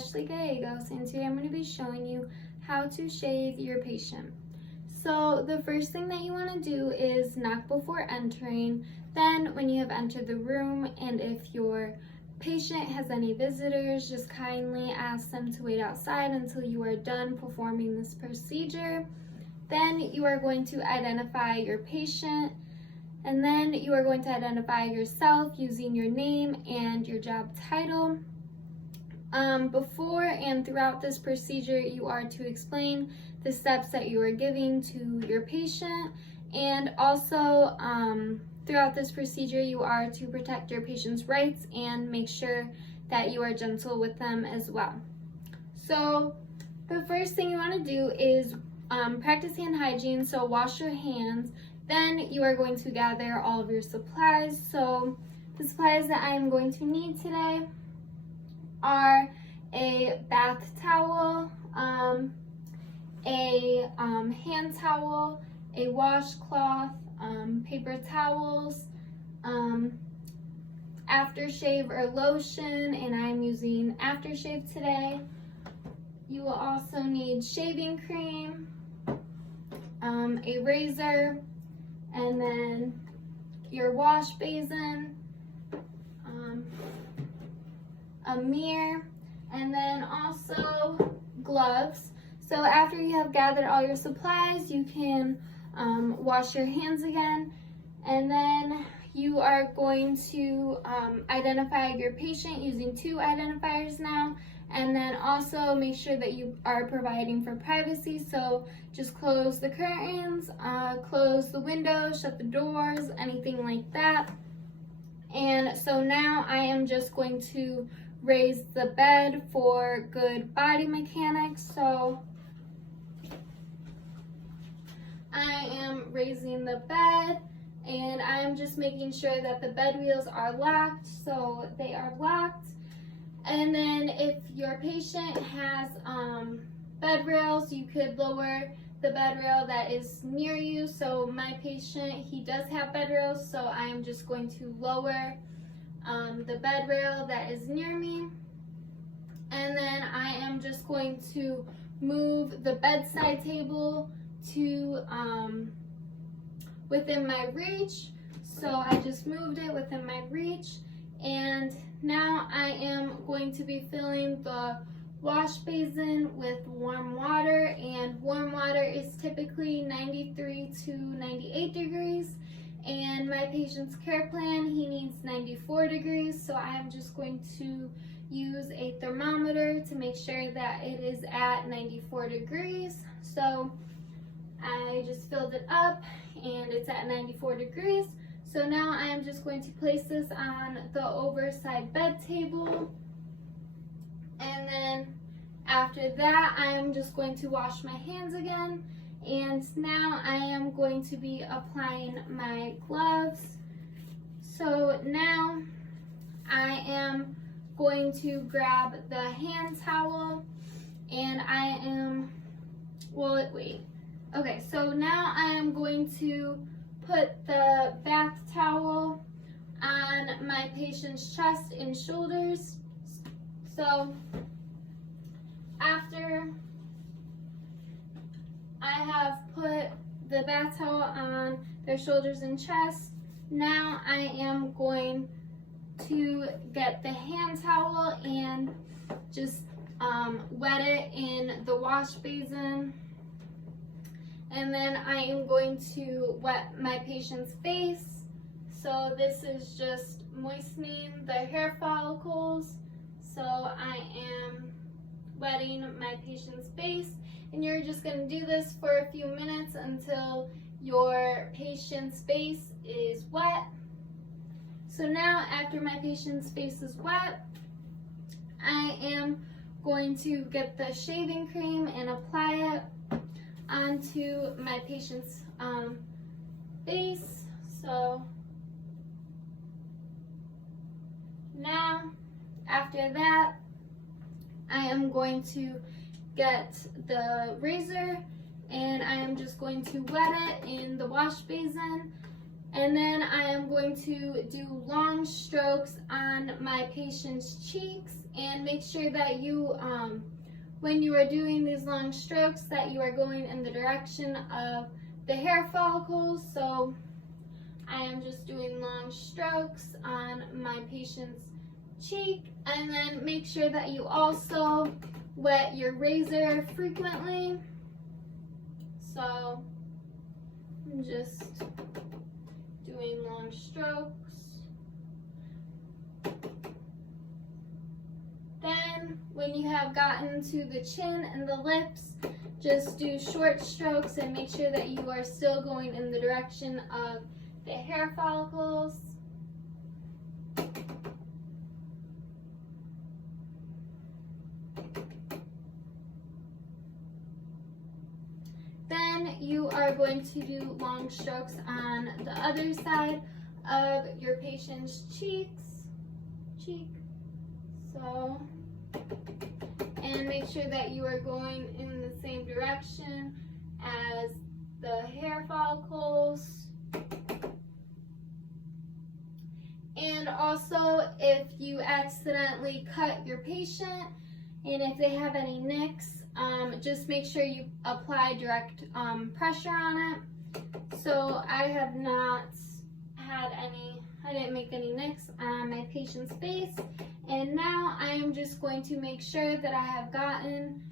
Ashley Gallegos, and today I'm going to be showing you how to shave your patient. So the first thing that you want to do is knock before entering. Then when you have entered the room, and if your patient has any visitors, just kindly ask them to wait outside until you are done performing this procedure. Then you are going to identify your patient, and then you are going to identify yourself using your name and your job title. Before and throughout this procedure, you are to explain the steps that you are giving to your patient, and also throughout this procedure, you are to protect your patient's rights and make sure that you are gentle with them as well. So the first thing you want to do is practice hand hygiene, so wash your hands. Then you are going to gather all of your supplies. So the supplies that I am going to need today are a bath towel, a hand towel, a washcloth, paper towels, aftershave or lotion, and I'm using aftershave today. You will also need shaving cream, a razor, and then your wash basin, a mirror, and then also gloves. So after you have gathered all your supplies, you can wash your hands again, and then you are going to identify your patient using 2 identifiers now, and then also make sure that you are providing for privacy. So just close the curtains, close the windows, shut the doors, anything like that. And so now I am just going to raise the bed for good body mechanics. So I am raising the bed, and I'm just making sure that the bed wheels are locked, so they are locked. And then if your patient has bed rails, you could lower the bed rail that is near you. So my patient, he does have bed rails, so I'm just going to lower the bed rail that is near me. And then I am just going to move the bedside table to within my reach. So I just moved it within my reach, and now I am going to be filling the wash basin with warm water, and warm water is typically 93 to 98 degrees, and my patient's care plan, he needs 94 degrees, so I am just going to use a thermometer to make sure that it is at 94 degrees. So I just filled it up and it's at 94 degrees. So now I am just going to place this on the overside bed table. And then after that, I am just going to wash my hands again. And now I am going to be applying my gloves. So now I am going to grab the hand towel, and I am, okay, so now I am going to put the bath towel on my patient's chest and shoulders. So after I have put the bath towel on their shoulders and chest, now I am going to get the hand towel and just wet it in the wash basin. And then I am going to wet my patient's face. So this is just moistening the hair follicles. So I am wetting my patient's face, and you're just going to do this for a few minutes until your patient's face is wet. So now after my patient's face is wet, I am going to get the shaving cream and apply it onto my patient's face. So now after that, I am going to get the razor, and I am just going to wet it in the wash basin. And then I am going to do long strokes on my patient's cheeks, and make sure that you, when you are doing these long strokes, that you are going in the direction of the hair follicles. So I am just doing long strokes on my patient's cheek, and then make sure that you also wet your razor frequently. So I'm just doing long strokes. Then when you have gotten to the chin and the lips, just do short strokes and make sure that you are still going in the direction of the hair follicles. Then you are going to do long strokes on the other side of your patient's cheek. So, and make sure that you are going in the same direction as the hair follicles. And also, if you accidentally cut your patient and if they have any nicks, just make sure you apply direct pressure on it. So I have not had any, I didn't make any nicks on my patient's face. And now I am just going to make sure that I have gotten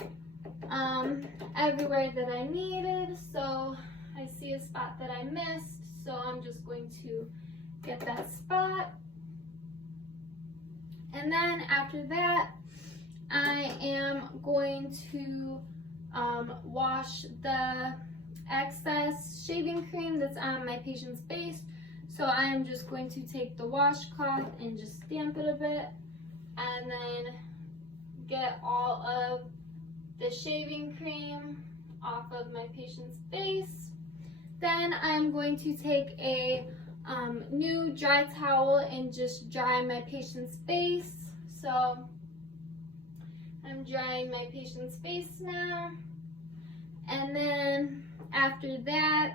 everywhere that I needed. So I see a spot that I missed, so I'm just going to get that spot. And then after that, I am going to wash the excess shaving cream that's on my patient's face. So I am just going to take the washcloth and just stamp it a bit, and then get all of the shaving cream off of my patient's face. Then I'm going to take a new dry towel and just dry my patient's face. So I'm drying my patient's face now. And then after that,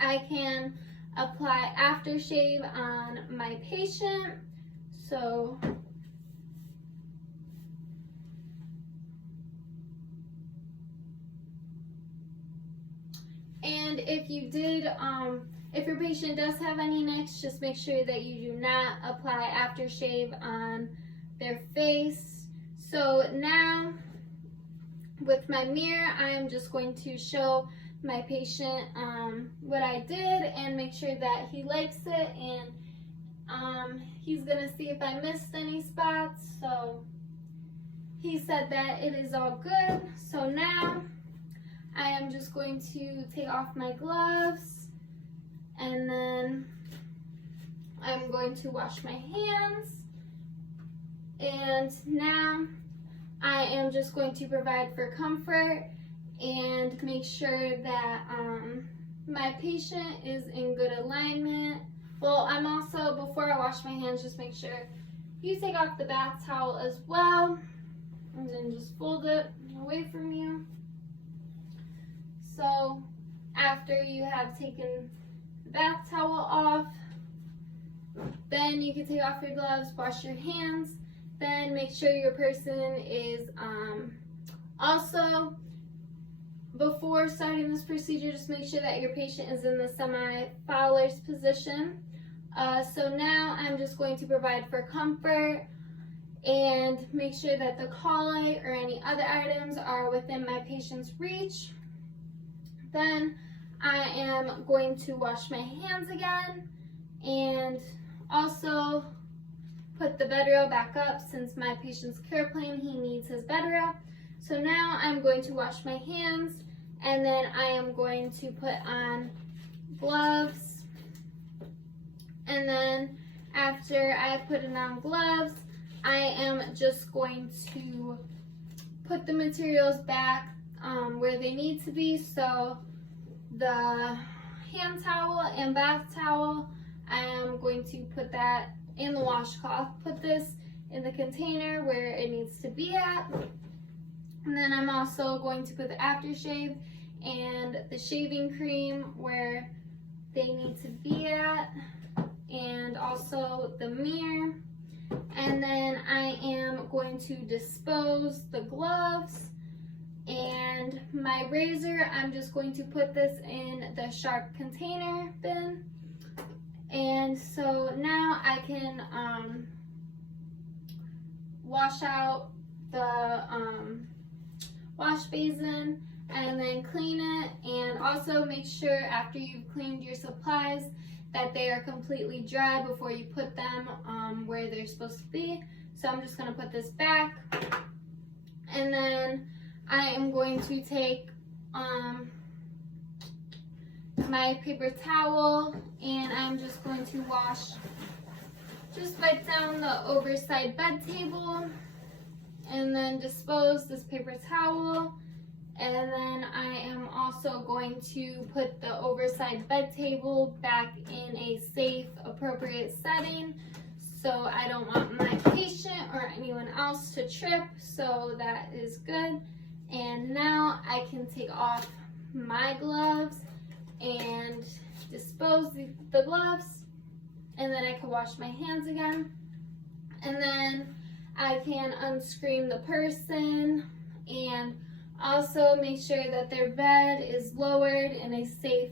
I can apply aftershave on my patient. So and if you did, if your patient does have any nicks, just make sure that you do not apply aftershave on their face. So now with my mirror, I am just going to show my patient what I did and make sure that he likes it, and he's gonna see if I missed any spots. So he said that it is all good. So now I am just going to take off my gloves, and then I'm going to wash my hands. And now I am just going to provide for comfort and make sure that my patient is in good alignment. Well, I'm also, before I wash my hands, just make sure you take off the bath towel as well, and then just fold it away from you. So after you have taken the bath towel off, then you can take off your gloves, wash your hands. Then make sure your person is also, before starting this procedure, just make sure that your patient is in the semi-Fowler's position. So now I'm just going to provide for comfort and make sure that the collar or any other items are within my patient's reach. Then I am going to wash my hands again and also put the bed rail back up. Since my patient's care plan, he needs his bed rail. So now I'm going to wash my hands, and then I am going to put on gloves. And then after I put on gloves, I am just going to put the materials back where they need to be. So the hand towel and bath towel, I am going to put that in the washcloth. Put this in the container where it needs to be at. And then I'm also going to put the aftershave and the shaving cream where they need to be at, and also the mirror. And then I am going to dispose the gloves, and my razor, I'm just going to put this in the sharp container bin. And so now I can wash out the wash basin and then clean it, and also make sure after you've cleaned your supplies that they are completely dry before you put them where they're supposed to be. So I'm just going to put this back, and then I am going to take my paper towel, and I'm just going to wipe down the overside bed table, and then dispose this paper towel. And then I am also going to put the overside bed table back in a safe, appropriate setting, so I don't want my patient or anyone else to trip, so that is good. And now I can take off my gloves and dispose the gloves, and then I can wash my hands again. And then I can unscreen the person and also make sure that their bed is lowered in a safe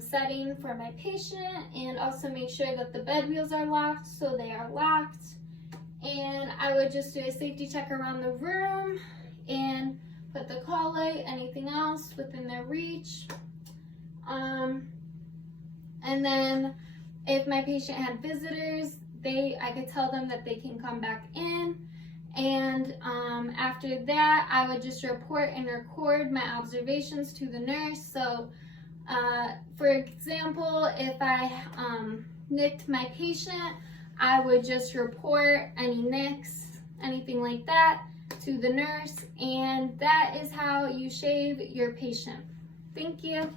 setting for my patient, and also make sure that the bed wheels are locked, so they are locked. And I would just do a safety check around the room and put the call light, anything else within their reach. And then if my patient had visitors, I could tell them that they can come back in. And after that, I would just report and record my observations to the nurse. So for example, if I nicked my patient, I would just report any nicks, anything like that, to the nurse. And that is how you shave your patient. Thank you.